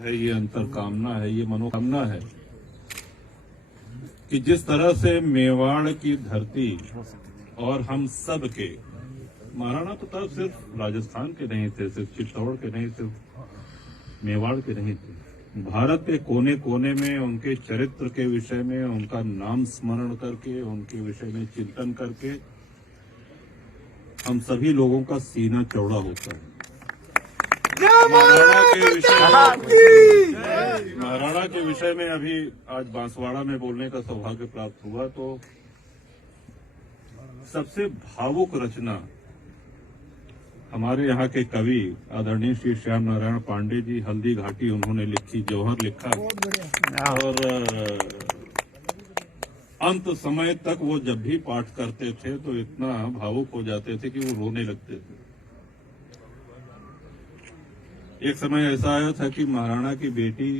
है, ये अंतरकामना है, ये मनोकामना है कि जिस तरह से मेवाड़ की धरती और हम सब के, महाराणा प्रताप सिर्फ राजस्थान के नहीं थे, सिर्फ चित्तौड़ के नहीं, सिर्फ मेवाड़ के नहीं थे, भारत के कोने कोने में उनके चरित्र के विषय में, उनका नाम स्मरण करके, उनके विषय में चिंतन करके हम सभी लोगों का सीना चौड़ा होता है। महाराणा के विषय में अभी आज बांसवाड़ा में बोलने का सौभाग्य प्राप्त हुआ तो सबसे भावुक रचना हमारे यहाँ के कवि आदरणीय श्री श्याम नारायण पांडे जी, हल्दी घाटी उन्होंने लिखी, जौहर लिखा और अंत समय तक वो जब भी पाठ करते थे तो इतना भावुक हो जाते थे कि वो रोने लगते थे। एक समय ऐसा आया था कि महाराणा की बेटी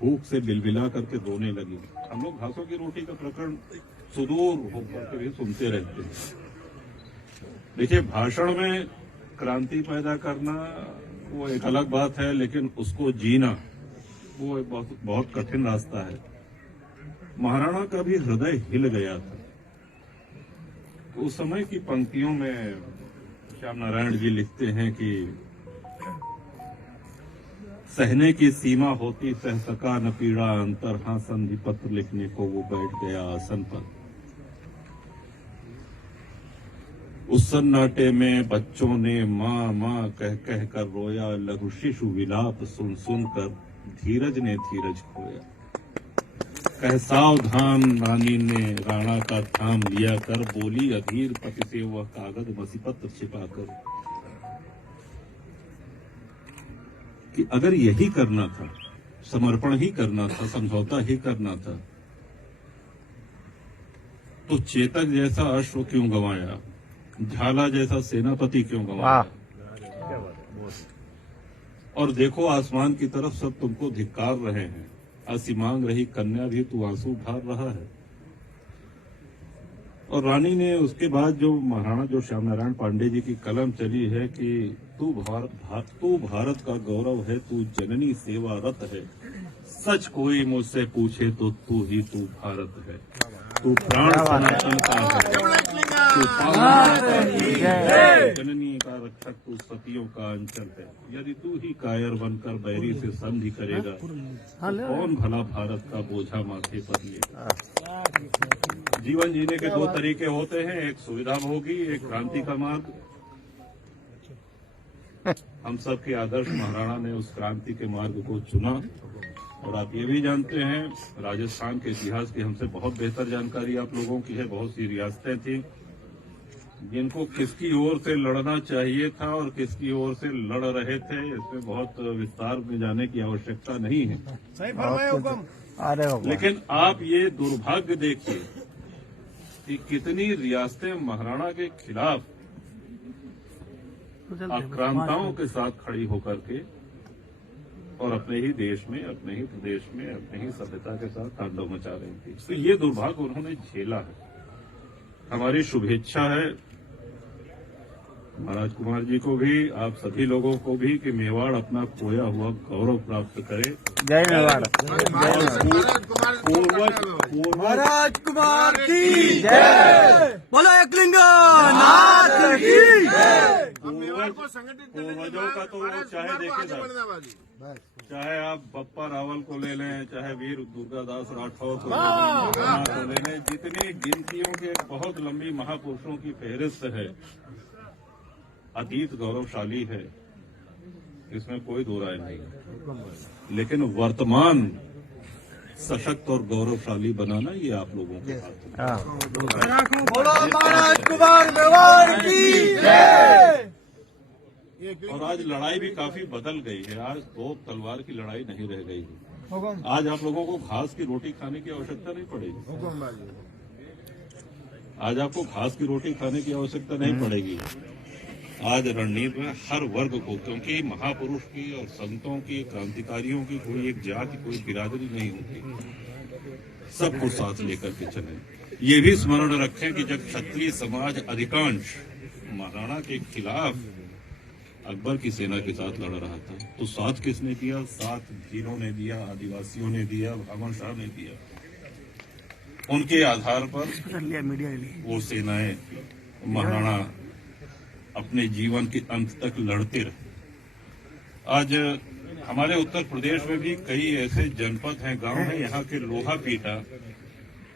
भूख से बिलबिला करके रोने लगी। हम लोग घासों की रोटी का प्रकरण सुदूर होकर के भी सुनते रहते हैं। देखिए, भाषण में क्रांति पैदा करना वो एक अलग बात है, लेकिन उसको जीना वो एक बहुत कठिन रास्ता है। महाराणा का भी हृदय हिल गया था। उस समय की पंक्तियों में श्याम नारायण जी लिखते हैं कि सहने की सीमा होती सह सका न पीड़ा अंतर, हाँ संधि पत्र लिखने को वो बैठ गया आसन पर। उस सन्नाटे में बच्चों ने माँ माँ कह कह कर रोया, लघु शिशु विलाप सुन सुन कर धीरज ने धीरज खोया। कह सावधान रानी ने राणा का थाम लिया कर, बोली अधीर पति से वह कागज मसीपत्र छिपाकर कि अगर यही करना था, समर्पण ही करना था, समझौता ही करना था, तो चेतक जैसा अश्व क्यों गंवाया, झाला जैसा सेनापति क्यों गंवाया। और देखो आसमान की तरफ सब तुमको धिक्कार रहे हैं, आसी मांग रही कन्या भी तू आंसू ढार रहा है। और रानी ने उसके बाद जो महाराणा जो श्याम नारायण पांडे जी की कलम चली है कि तू भारत का गौरव है, तू जननी सेवारत है, सच कोई मुझसे पूछे तो तू ही तू भारत है, तू प्राण सनातन का है, तू जननी का रक्षक, तू सतियों का अंचल है। यदि तू ही कायर बनकर बैरी से संधि करेगा तो कौन भला भारत का बोझा माथे पर लेगा। जीवन जीने के दो तरीके होते हैं, एक सुविधा भोगी, एक क्रांति का मार्ग। हम सब के आदर्श महाराणा ने उस क्रांति के मार्ग को चुना। और आप ये भी जानते हैं, राजस्थान के इतिहास की हमसे बहुत बेहतर जानकारी आप लोगों की है। बहुत सी रियासतें थी जिनको किसकी ओर से लड़ना चाहिए था और किसकी ओर से लड़ रहे थे, इसमें बहुत विस्तार में जाने की आवश्यकता नहीं है। सही फरमाया हुक्म। लेकिन आप ये दुर्भाग्य देखिए कि कितनी रियासतें महाराणा के खिलाफ आक्रांताओं के साथ खड़ी होकर के और अपने ही देश में, अपने ही प्रदेश में, अपने ही सभ्यता के साथ तांडव मचा रही थी। तो ये दुर्भाग्य उन्होंने झेला है। हमारी शुभेच्छा है महाराज कुमार जी को भी, आप सभी लोगों को भी, कि मेवाड़ अपना खोया हुआ गौरव प्राप्त करे। जय मेवाड़। महाराज कुमार की जय। बोलो एकलिंगनाथ की जय। पूर्वजों का तो चाहे देखिए, चाहे आप बप्पा रावल को ले लें, चाहे वीर दुर्गादास राठौर को ले लें, जितनी गिनतियों के बहुत लंबी महापुरुषों की फहरिस्त है। अतीत गौरवशाली है, इसमें कोई दो राय नहीं, लेकिन वर्तमान सशक्त और गौरवशाली बनाना ये आप लोगों के हाथ है। बोलो महाराज कुमार मेवाड़ की जय। और आज लड़ाई भी काफी बदल गई है। आज तोप तलवार की लड़ाई नहीं रह गई है। आज आप लोगों को घास की रोटी खाने की आवश्यकता नहीं पड़ेगी। आज आपको घास की रोटी खाने की आवश्यकता नहीं पड़ेगी। आज रणनीति में हर वर्ग को, क्योंकि महापुरुष की और संतों की, क्रांतिकारियों की कोई एक जाति, कोई बिरादरी नहीं होती, सबको साथ लेकर के चलें। ये भी स्मरण रखें कि जब क्षत्रिय समाज अधिकांश महाराणा के खिलाफ अकबर की सेना के साथ लड़ रहा था, तो साथ किसने दिया? साथ भीलों ने दिया, आदिवासियों ने दिया, ब्राह्मण शाह ने दिया। उनके आधार पर वो सेनाएं महाराणा अपने जीवन के अंत तक लड़ते रहे। आज हमारे उत्तर प्रदेश में भी कई ऐसे जनपद हैं, गांव हैं, यहाँ के लोहा पीटा,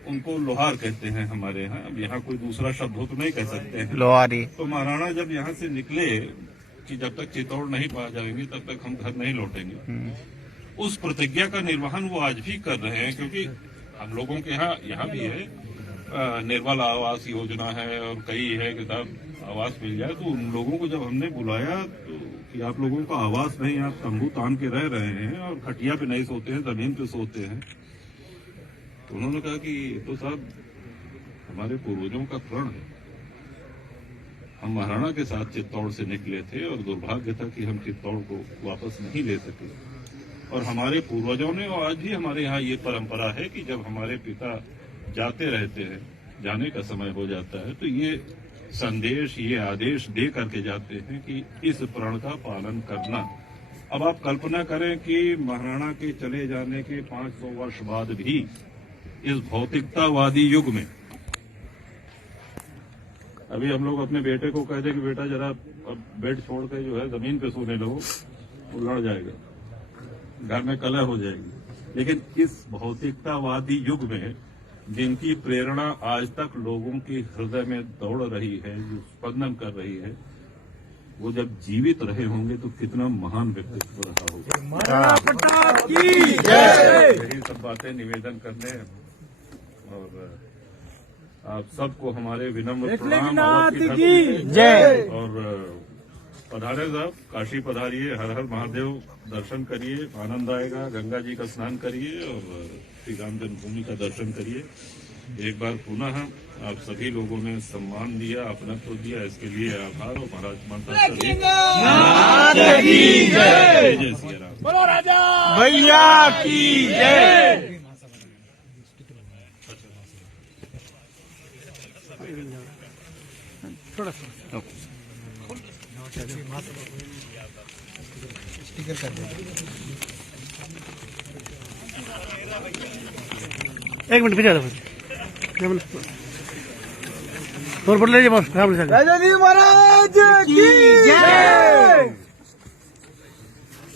उनको लोहार कहते हैं हमारे यहाँ। अब यहाँ कोई दूसरा शब्द हो तो नहीं कह सकते हैं, लोहारी। तो महाराणा जब यहाँ से निकले कि जब तक चित्तौड़ नहीं पा जाएंगे तब तक हम घर नहीं लौटेंगे, उस प्रतिज्ञा का निर्वहन वो आज भी कर रहे हैं। क्योंकि हम लोगों के यहाँ भी है, निर्मल आवास योजना है और कई है कि साहब आवास मिल जाए। तो उन लोगों को जब हमने बुलाया तो कि आप लोगों का आवास नहीं, आप तंबू तान के रह रहे हैं और खटिया पे नहीं सोते हैं, जमीन पे सोते हैं, तो उन्होंने कहा कि तो साहब हमारे पूर्वजों का प्रण है, हम महाराणा के साथ चित्तौड़ से निकले थे और दुर्भाग्य था कि हम चित्तौड़ को वापस नहीं ले सके। और हमारे पूर्वजों ने, और आज भी हमारे यहाँ ये परंपरा है कि जब हमारे पिता जाते रहते हैं, जाने का समय हो जाता है, तो ये संदेश, ये आदेश दे करके जाते हैं कि इस प्रण का पालन करना। अब आप कल्पना करें कि महाराणा के चले जाने के 500 वर्ष बाद भी इस भौतिकतावादी युग में अभी हम लोग अपने बेटे को कह दें कि बेटा जरा अब बेड छोड़ के जो है जमीन पे सोने लगो, वो लड़ जाएगा, घर में कलह हो जाएगी। लेकिन इस भौतिकतावादी युग में जिनकी प्रेरणा आज तक लोगों के हृदय में दौड़ रही है, जो स्पंदन कर रही है, वो जब जीवित रहे होंगे तो कितना महान व्यक्तित्व रहा होगा। यही सब बातें निवेदन करने और आप सबको हमारे विनम्र प्रणाम जय। और पधारे साहब, काशी पधारिए, हर हर महादेव दर्शन करिए, आनंद आएगा। गंगा जी का स्नान करिए और श्री राम जन्मभूमि का दर्शन करिए। एक बार पुनः आप सभी लोगों ने सम्मान दिया, अपनत्व दिया, इसके लिए आभार। और महाराज माता जय सिया राम भैया की जय। थोड़ा सा स्टिकर कर दे। एक मिनट पीछे और बोल लीजिए बस। राजा जी महाराज की जय।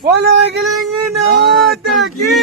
बोलो नाथ की।